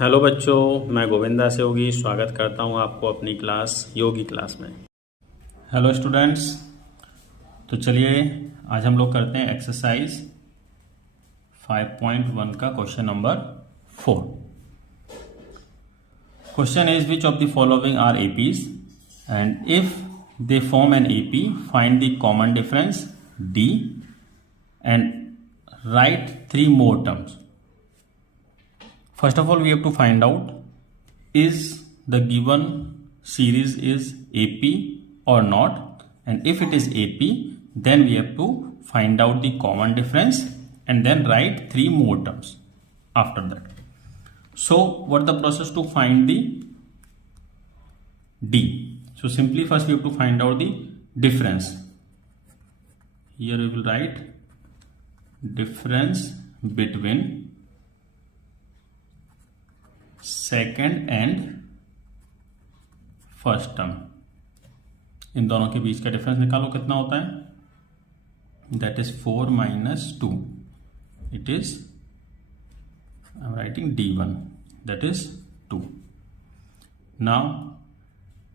Hello बच्चों, मैं गोविंदा से योगी स्वागत करता हूं आपको अपनी क्लास योगी क्लास में। हेलो स्टूडेंट्स, तो चलिए आज हम लोग करते हैं एक्सरसाइज 5.1 का question number 4। Question is which of the following are APs and if they form an AP find the common difference d and write 3 more terms. First of all, we have to find out is the given series is AP or not, and if it is AP, then we have to find out the common difference and then write 3 more terms after that. So what the process to find the D? So simply first we have to find out the difference. Here we will write difference between second and first term. इन दोनों के बीच का difference निकालो, कितना होता है, that is 4 - 2, it is I am writing D1, that is 2। Now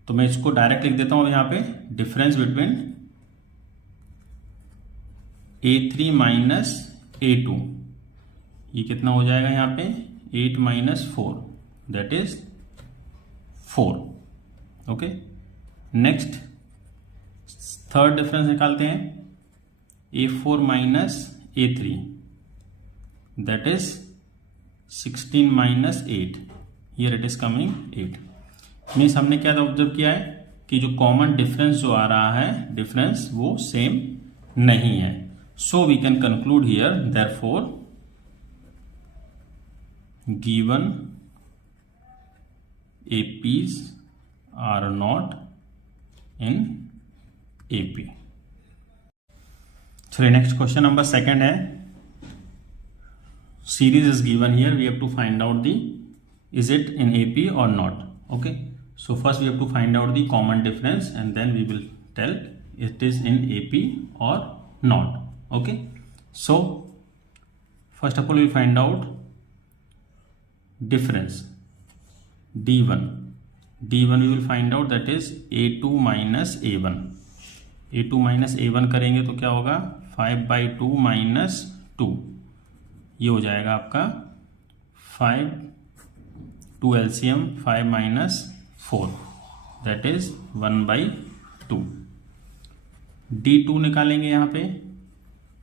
तो मैं इसको डायरेक्ट लिख देता हूं यहां पे, डिफरेंस बिटवीन A3 - A2, ये कितना हो जाएगा यहां पे 8 - 4, that is 4। Okay, next third difference निकालते हैं, A4 - A3, that is 16 - 8, here it is coming 8। Means हमने क्या ऑब्जर्व किया है कि जो कॉमन डिफरेंस जो आ रहा है, डिफरेंस वो सेम नहीं है। So we can conclude here therefore given APs are not in AP। चलिए नेक्स्ट क्वेश्चन नंबर सेकंड है, series is given here, we have to find out the is it in AP or not। Okay, so first we have to find out the common difference and then we will tell it is in AP or not। Okay, so first of all we find out difference D1 we will find out that is A2 - A1। A2 - A1 करेंगे तो क्या होगा 5/2 - 2, ये हो जाएगा आपका 5, 2 LCM 5 - 4, that is 1/2। D2 निकालेंगे यहाँ पे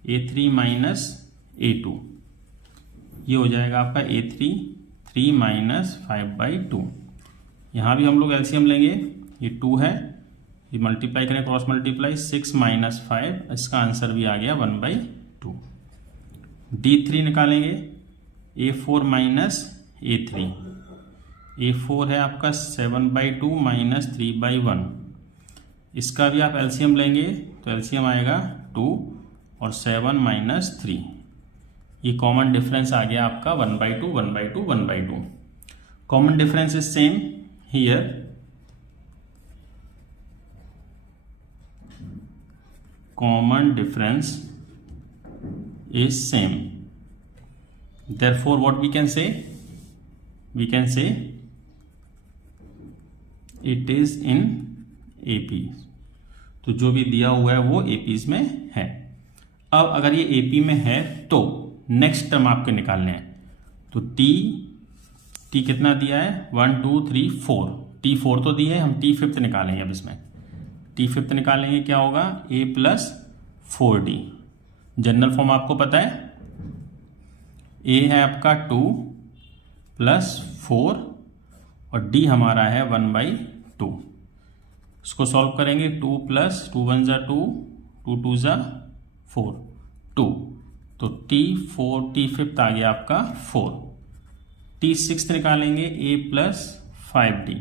A3 - A2, ये हो जाएगा आपका A3 3 - 5/2। यहाँ भी हम लोग एलसीएम लेंगे, ये 2 है, ये मल्टीप्लाई करें, क्रॉस मल्टीप्लाई 6 - 5, इसका आंसर भी आ गया 1/2। D3 निकालेंगे, A4 - A3, A4 है आपका 7/2 - 3/1, इसका भी आप एलसीएम लेंगे तो एलसीएम आएगा 2 और 7 - 3, ये कॉमन डिफरेंस आ गया आपका 1/2 1/2 1/2। Common difference is same here, common difference is same, therefore what we can say it is in AP। तो जो भी दिया हुआ है वो APs में है। अब अगर ये AP में है तो नेक्स्ट टर्म आपके निकालने हैं, तो टी कितना दिया है 1 2 3 4, T4 तो दी है, हम T5 निकालेंगे। अब इसमें T5 निकालेंगे, क्या होगा A + 4D। जनरल फॉर्म आपको पता है, A है आपका 2 + 4 और D हमारा है 1/2। इसको सॉल्व करेंगे, 2 + 2 = 1 2, 2 2 = 4, 2, तो T5 आ गया आपका 4। T6 निकालेंगे, A + 5D,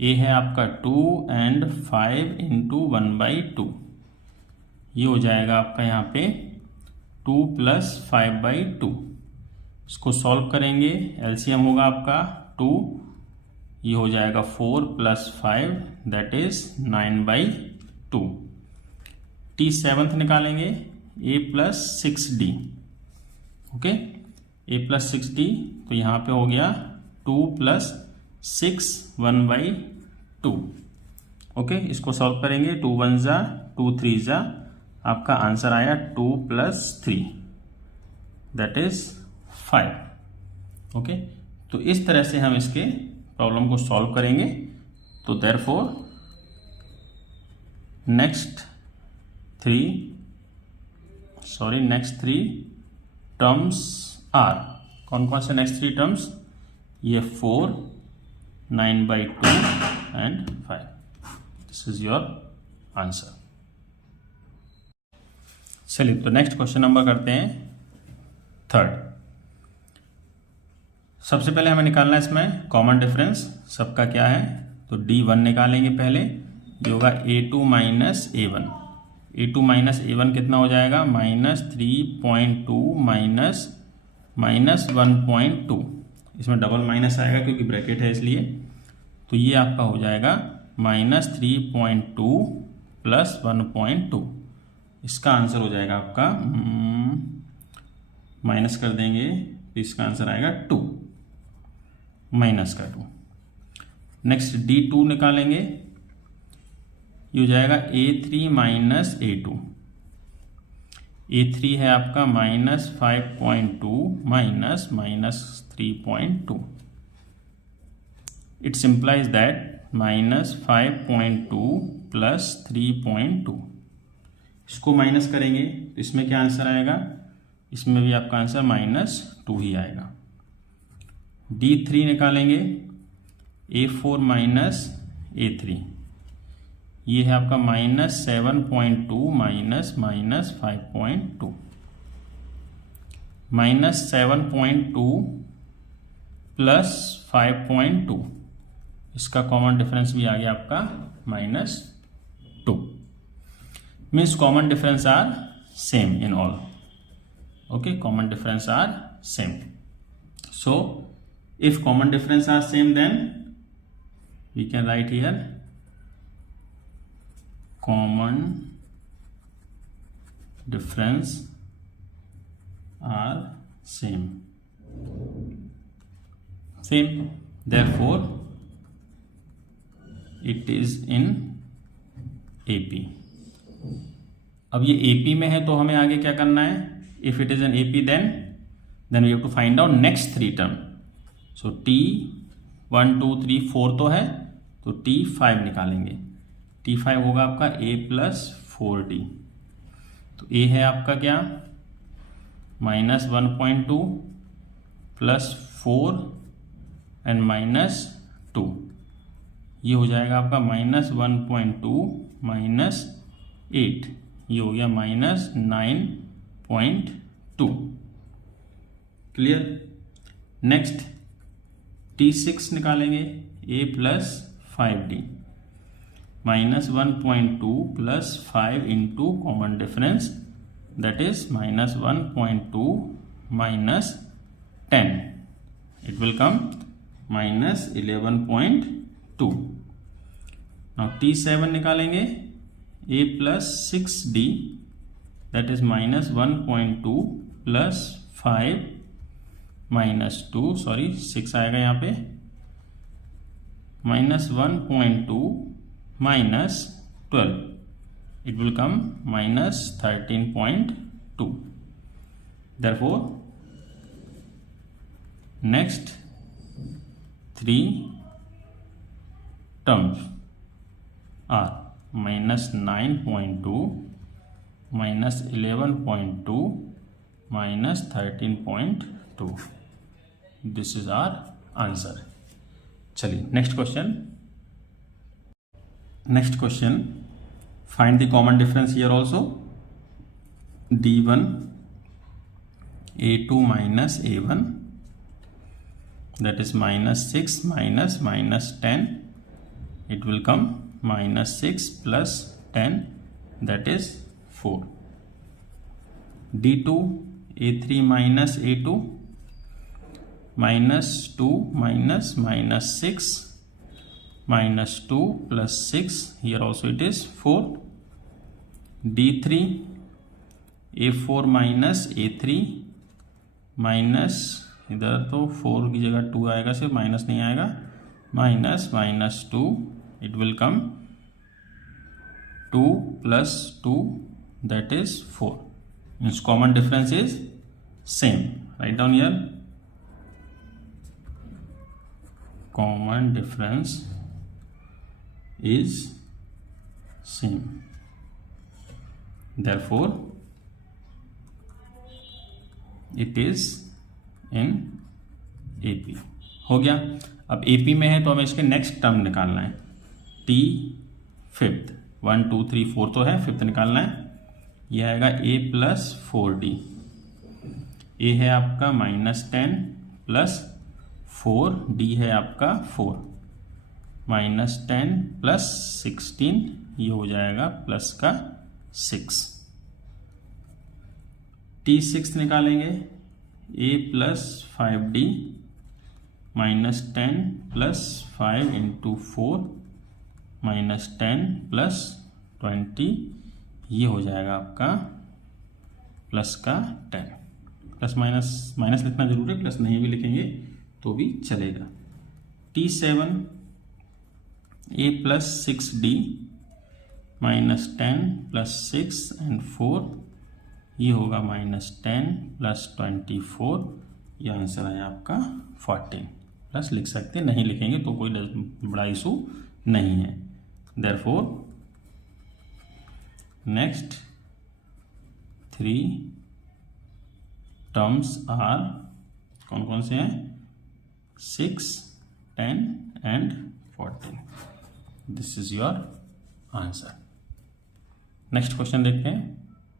A है आपका 2 and 5 × 1/2, ये हो जाएगा आपका यहाँ पे 2 + 5/2। इसको सॉल्व करेंगे, एलसीएम होगा आपका 2, ये हो जाएगा 4 + 5, दैट इज 9/2। T7 निकालेंगे, A + 6D, okay, A + 6D, तो यहाँ पे हो गया 2 प्लस 6 1/2। ओके, इसको सॉल्व करेंगे। 2 1 जा 2 3 जा, आपका आंसर आया 2 प्लस 3 दैट इज 5। ओके, तो इस तरह से हम इसके प्रॉब्लम को सॉल्व करेंगे। तो therefore next three terms are, कौन कौन से नेक्स्ट 3 टर्म्स? ये 4 9/2 and 5। This is your answer. चलिए, तो नेक्स्ट क्वेश्चन नंबर करते हैं 3rd। सबसे पहले हमें निकालना है इसमें कॉमन डिफरेंस। सबका क्या है? तो D1 निकालेंगे पहले। ये होगा A2 minus A1। A2 minus A1 कितना हो जाएगा? -3.2 माइनस 1.2। इसमें डबल माइनस आएगा क्योंकि ब्रैकेट है इसलिए। तो ये आपका हो जाएगा -3.2 प्लस 1.2। इसका आंसर हो जाएगा आपका माइनस कर देंगे तो इसका आंसर आएगा 2 माइनस का 2। नेक्स्ट D2 निकालेंगे। ये हो जाएगा A3 माइनस A2। A3 है आपका -5.2 minus -3.2। It simplifies that -5.2 plus 3.2। इसको माइनस करेंगे तो इसमें क्या आंसर आएगा? इसमें भी आपका आंसर -2 ही आएगा। D3 निकालेंगे। A4 माइनस A3, ये है आपका -7.2 माइनस -5.2। -7.2 प्लस 5.2, इसका कॉमन डिफरेंस भी आ गया आपका -2। Means common difference are same in all. Okay, common difference are same. So if common difference are same, then we can write here common difference are same, therefore it is in AP। अब ये AP में है तो हमें आगे क्या करना है? If it is in AP, then we have to find out next 3 term। So T1 2 3 4 तो है, तो T5 निकालेंगे। T5 होगा आपका A प्लस 4D। तो A है आपका क्या? -1.2 प्लस 4 एंड -2। ये हो जाएगा आपका -1.2 माइनस 8, ये हो गया -9.2। क्लियर? नेक्स्ट T6 निकालेंगे। A plus 5D, -1.2 plus 5 into common difference that is -1.2 minus 10, it will come -11.2। Now T7 निकालेंगे। A plus 6D that is -1.2 plus 5 -2, sorry 6 आएगा यहाँ पे, -1.2 minus 12, it will come -13.2। Therefore next 3 terms are -9.2 -11.2 -13.2। This is our answer. चलिए next question, find the common difference here also. D1 A2 minus A1 that is -6 minus -10, it will come -6 plus 10 that is 4। D2 A3 minus A2 -2 minus -6 -2 plus 6, here also it is 4. D3 A4 minus A3 minus इधर तो 4 की जगह 2 आएगा, सिर्फ minus नहीं आएगा, minus minus 2, it will come 2 plus 2 that is 4, means common difference is same. Write down here, common difference is same, therefore it is in AP. हो गया. अब AP में है तो हमें इसके नेक्स्ट टर्म निकालना है. T फिफ्थ, 1 2 3 4 तो है, फिफ्थ निकालना है. यह आएगा A प्लस 4D. A है आपका -10 प्लस 4D है आपका 4, -10 प्लस 16, ये हो जाएगा प्लस का 6. T6 निकालेंगे, A plus 5D -10 plus 5 into 4 -10 plus 20, ये हो जाएगा आपका प्लस का 10. प्लस माइनस माइनस लिखना जरूरी है, प्लस नहीं भी लिखेंगे तो भी चलेगा. T7 A plus 6D -10 plus 6 and 4, ये होगा -10 प्लस 24, यह आंसर है आपका 14. प्लस लिख सकते, नहीं लिखेंगे तो कोई बड़ा इशू नहीं है. देयरफॉर नेक्स्ट 3 टर्म्स आर, कौन कौन से हैं? 6, 10 and 14. This is your answer. Next question देखते हैं.